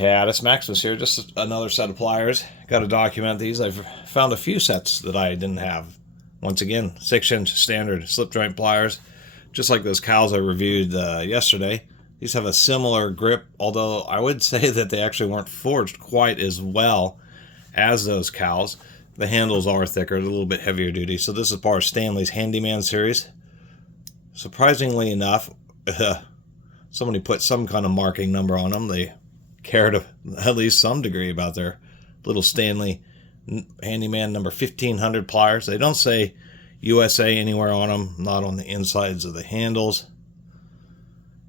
Catus, Maximus here, just another set of pliers. Got to document these. I've found a few sets that I didn't have. Once again, 6-inch standard slip joint pliers, just like those cows I reviewed yesterday. These have a similar grip, although I would say that they actually weren't forged quite as well as those cows. The handles are thicker, a little bit heavier duty. So this is part of Stanley's Handyman series. Surprisingly enough, somebody put some kind of marking number on them. They cared at least some degree about their little Stanley Handyman number 1500 pliers. They don't say USA anywhere on them, not on the insides of the handles,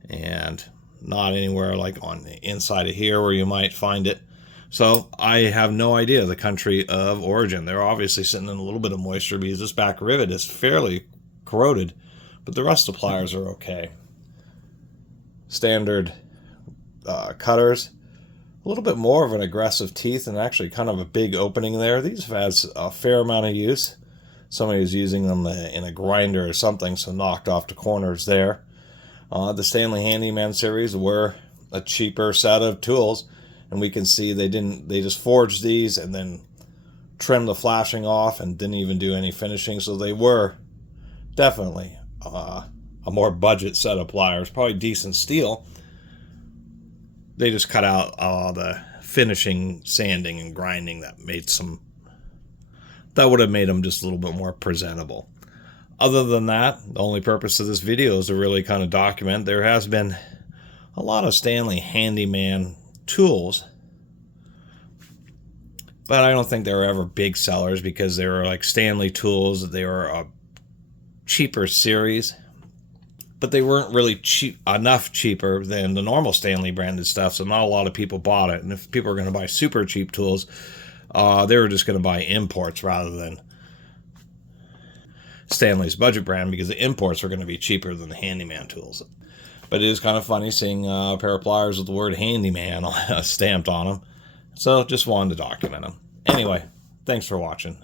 and not anywhere like on the inside of here where you might find it. So I have no idea the country of origin. They're obviously sitting in a little bit of moisture because this back rivet is fairly corroded, but the rest of the pliers are okay. Standard cutters, a little bit more of an aggressive teeth and actually kind of a big opening there. These have had a fair amount of use. Somebody was using them in a grinder or something, so knocked off the corners there. The Stanley Handyman series were a cheaper set of tools, and we can see they just forged these and then trimmed the flashing off and didn't even do any finishing. So they were definitely a more budget set of pliers, probably decent steel. They just cut out the finishing, sanding, and grinding that would have made them just a little bit more presentable. Other than that, the only purpose of this video is to really kind of document there has been a lot of Stanley Handyman tools, but I don't think they were ever big sellers because they were like Stanley tools. They were a cheaper series, but they weren't really cheaper than the normal Stanley branded stuff, so not a lot of people bought it. And if people were going to buy super cheap tools, they were just going to buy imports rather than Stanley's budget brand, because the imports were going to be cheaper than the Handyman tools. But it is kind of funny seeing a pair of pliers with the word Handyman stamped on them. So just wanted to document them. Anyway, thanks for watching.